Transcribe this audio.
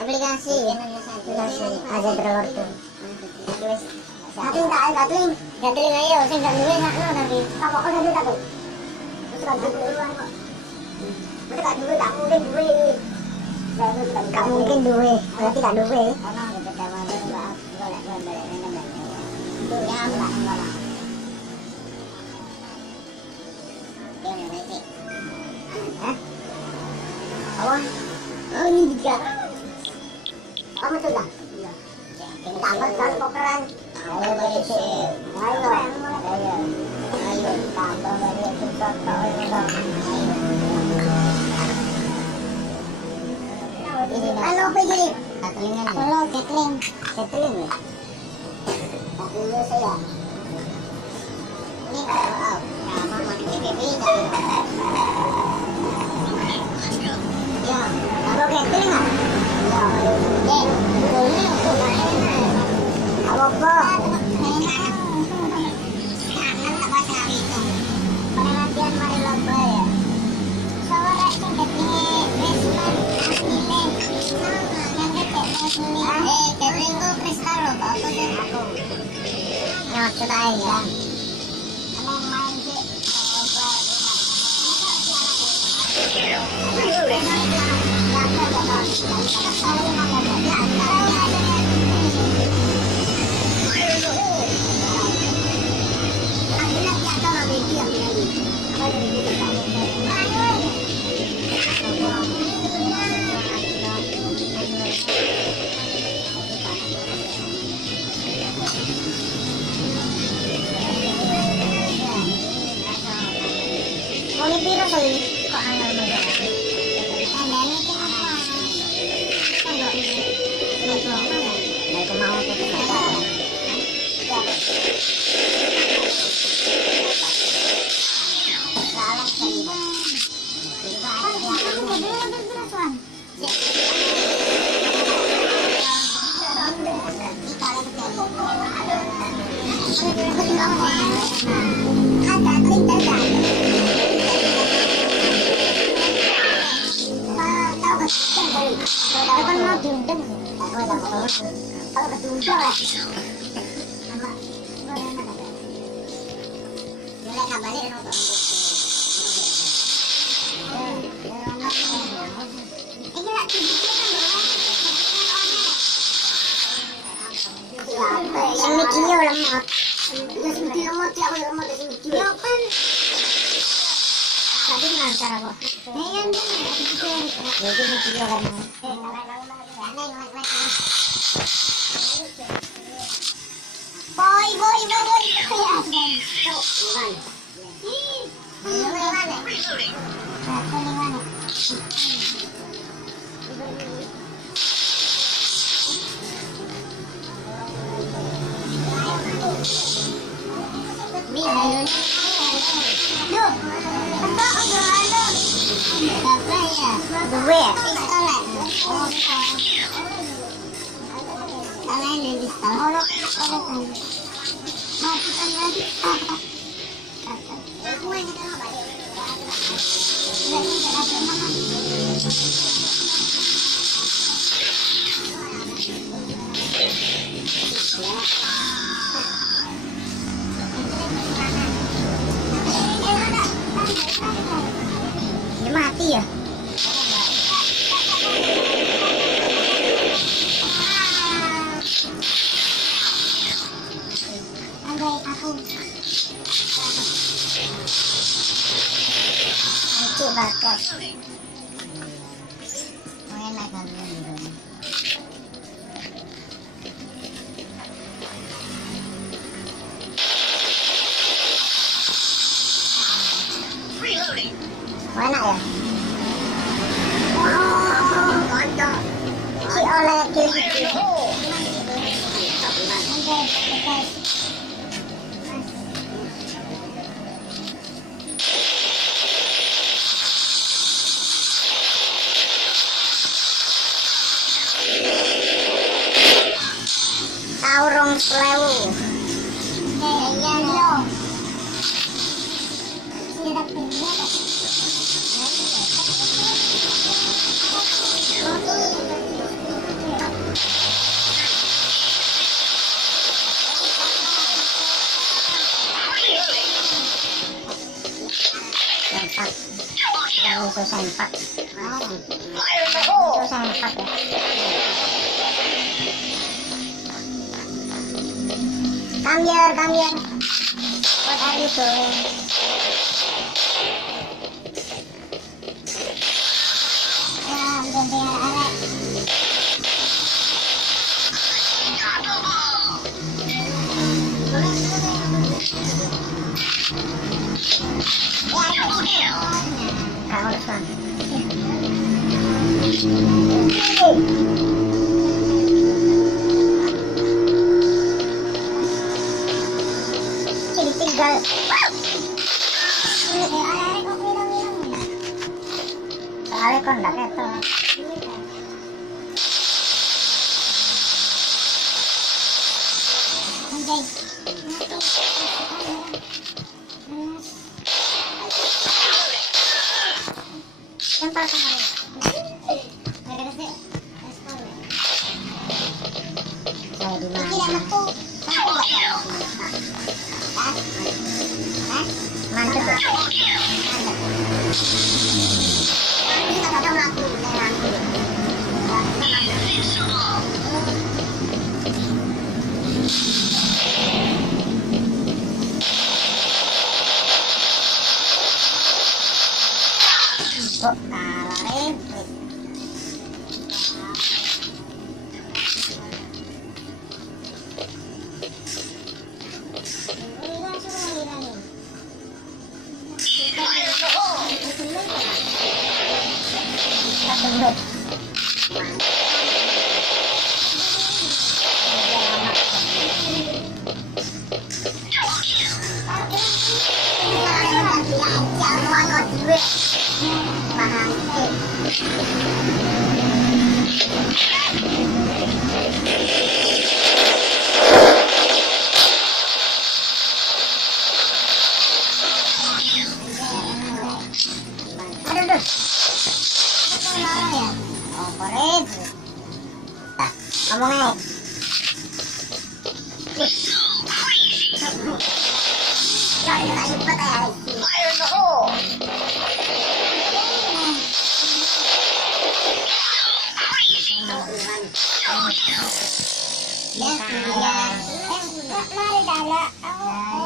Aplikasi aja berordo. Gatling ayo sing gak duwe sakno tapi. Apa kok gak duwe. Terus gak duwe luar kok. Mesti gak duwe tak mungkin duwe. Gak mungkin duwe, berarti gak duwe. Ono gitu dawan enggak golek-golek ngene. Itu ya enggak. Hah? Apa? Oh ini juga. Kamu sudah? Iya. Tambah kan pokeran. Ayo balik sih. Ayo tambah balik susah tahu. Ano apa ini? Gatlingan. Halo, gatling. Gatling ya? Tak dulu saya. Ini kalau nama mandi baby ya, kalau gatling ah? Ya, boleh untuk mainan. Apa apa? Mainan. Kangen tak baca itu. Penelitian mari lomba ya. Sore sing gatling, basement, asile. Yang gatling, gatling tuh kristal loh, apa sih aku? Nyocot aja ya. Main sih. Mau piro sih? Kok angel banget. Andane ki apa? Kok ini mau tuh baca. Video lemot. Ya video lemot ya, lemot di video kan. Tadi lancar apa? Yang jadi video kan. Boy. Dia mati ya? Lucu banget. Enak kan ini. Mana ya? Kocok. Si oleh gitu. Taurung Slewu. Iya lo. Sudah pindah. susah 4. Susah 4 ya. Come here, come here. What are you doing? Ya, ganti arah. Kalau Islam. Jadi tinggal. Soalnya kan enggak ketok. Lempar kemarin. Saya di mana? Mantap ya? Kok kalah repot. Ngomong Fire in the hole! Crazy!